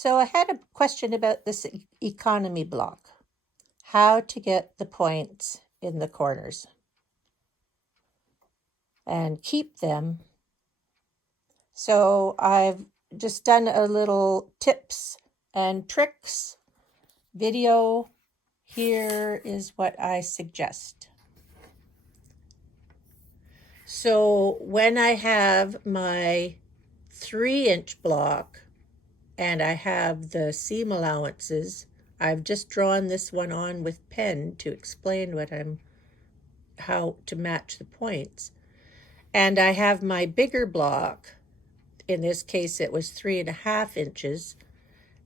So I had a question about this economy block. How to get the points in the corners and keep them. So I've just done a little tips and tricks video. Here is what I suggest. So when I have my 3-inch block and I have the seam allowances, I've just drawn this one on with pen to explain how to match the points. And I have my bigger block. In this case, it was 3.5 inches.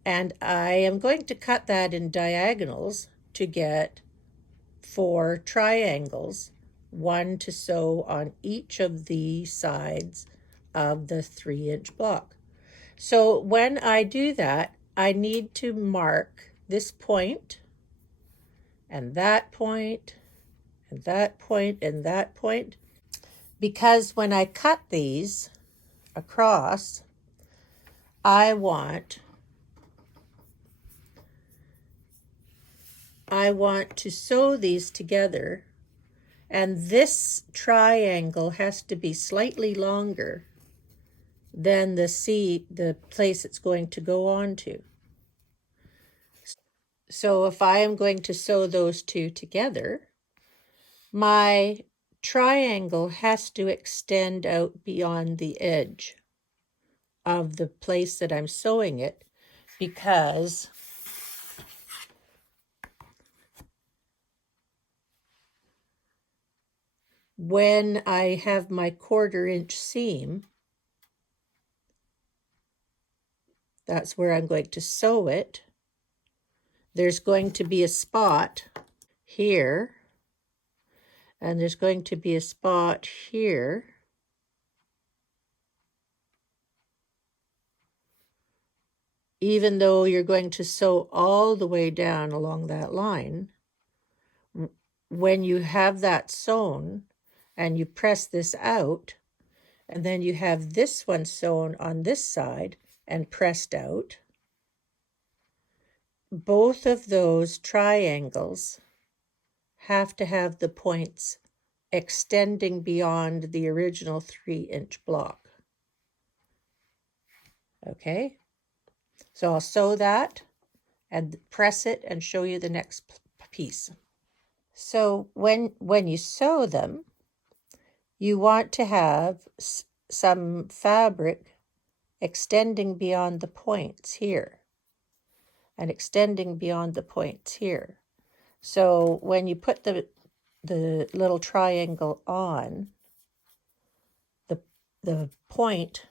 And I am going to cut that in diagonals to get 4 triangles, one to sew on each of the sides of the 3-inch block. So when I do that, I need to mark this point and that point and that point and that point, because when I cut these across, I want to sew these together, and this triangle has to be slightly longer than the place it's going to go on to. So if I am going to sew those two together, my triangle has to extend out beyond the edge of the place that I'm sewing it, because when I have my 1/4-inch seam, that's where I'm going to sew it. There's going to be a spot here, and there's going to be a spot here. Even though you're going to sew all the way down along that line, when you have that sewn and you press this out, and then you have this one sewn on this side and pressed out, both of those triangles have to have the points extending beyond the original 3-inch block. Okay, so I'll sew that and press it and show you the next piece. So when you sew them, you want to have some fabric extending beyond the points here and extending beyond the points here. So when you put the little triangle on, the point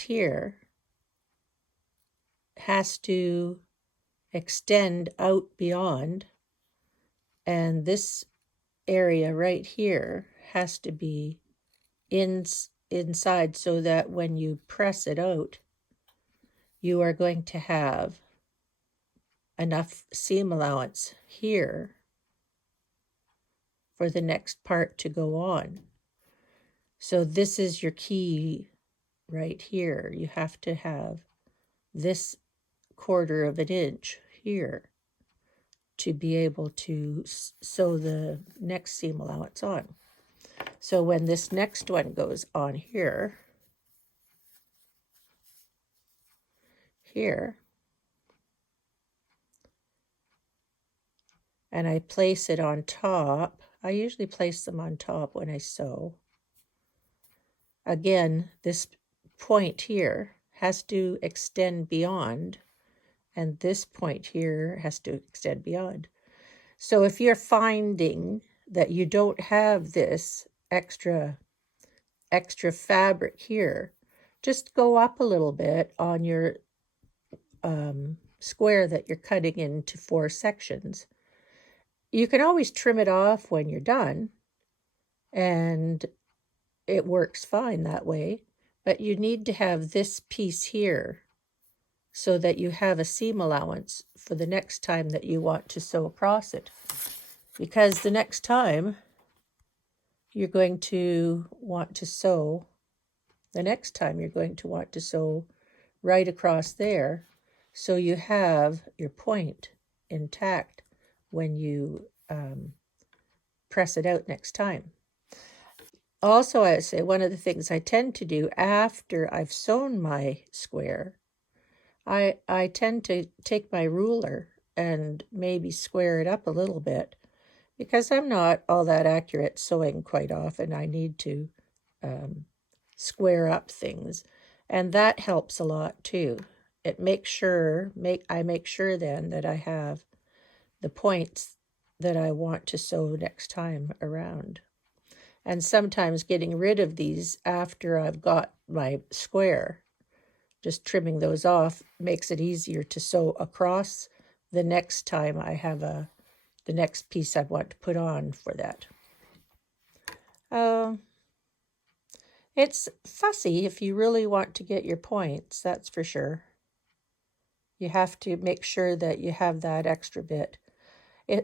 here has to extend out beyond, and this area right here has to be inside, so that when you press it out, you are going to have enough seam allowance here for the next part to go on. So this is your key right here. You have to have this 1/4 of an inch here to be able to sew the next seam allowance on. So when this next one goes on here, and I place it on top, I usually place them on top when I sew. Again, this point here has to extend beyond, and this point here has to extend beyond. So if you're finding that you don't have this extra fabric here, just go up a little bit on your square that you're cutting into 4 sections. You can always trim it off when you're done, and it works fine that way, but you need to have this piece here so that you have a seam allowance for the next time that you want to sew across it. Because the next time you're going to want to sew, right across there, so you have your point intact when you press it out next time. Also, I would say one of the things I tend to do after I've sewn my square, I tend to take my ruler and maybe square it up a little bit, because I'm not all that accurate sewing quite often. I need to um, square up things, and that helps a lot too. It makes sure I make sure then that I have the points that I want to sew next time around. And sometimes getting rid of these after I've got my square, just trimming those off, makes it easier to sew across the next time I have the next piece I want to put on for that. Um, it's fussy if you really want to get your points, that's for sure. You have to make sure that you have that extra bit.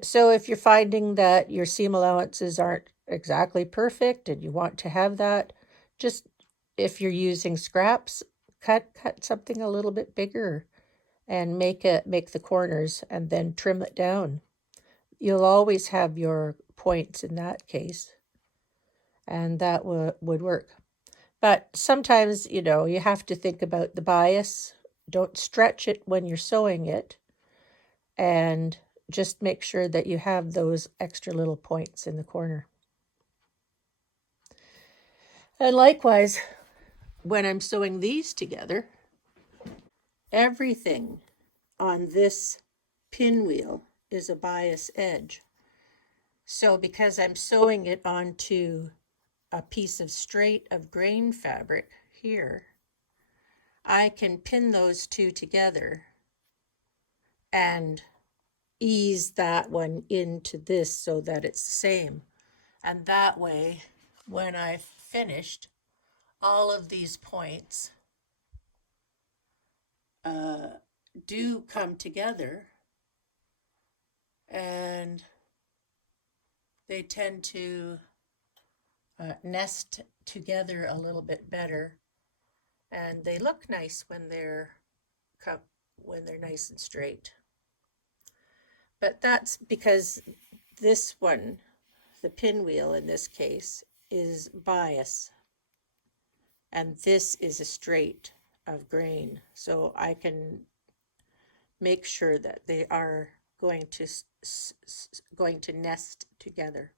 So if you're finding that your seam allowances aren't exactly perfect and you want to have that, just if you're using scraps, cut something a little bit bigger and make the corners and then trim it down. You'll always have your points in that case, and that would work. But sometimes, you have to think about the bias. Don't stretch it when you're sewing it, and just make sure that you have those extra little points in the corner. And likewise, when I'm sewing these together, everything on this pinwheel is a bias edge. So because I'm sewing it onto a piece of straight of grain fabric here, I can pin those two together and ease that one into this so that it's the same. And that way, when I've finished, all of these points do come together, and they tend to nest together a little bit better, and they look nice when they're nice and straight. But that's because this one, the pinwheel in this case, is bias, and this is a straight of grain. So I can make sure that they are going to nest together.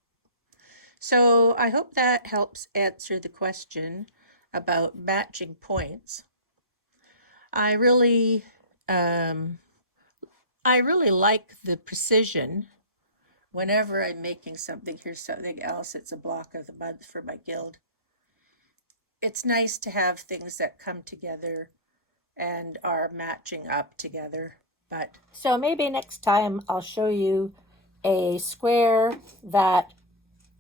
So I hope that helps answer the question about matching points. I really like the precision. Whenever I'm making something, here's something else. It's a block of the month for my guild. It's nice to have things that come together and are matching up together. But so maybe next time I'll show you a square that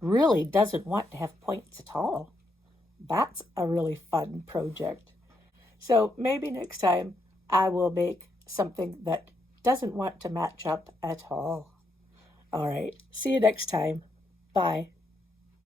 really doesn't want to have points at all. That's a really fun project. So maybe next time I will make something that doesn't want to match up at all. All right. See you next time. Bye.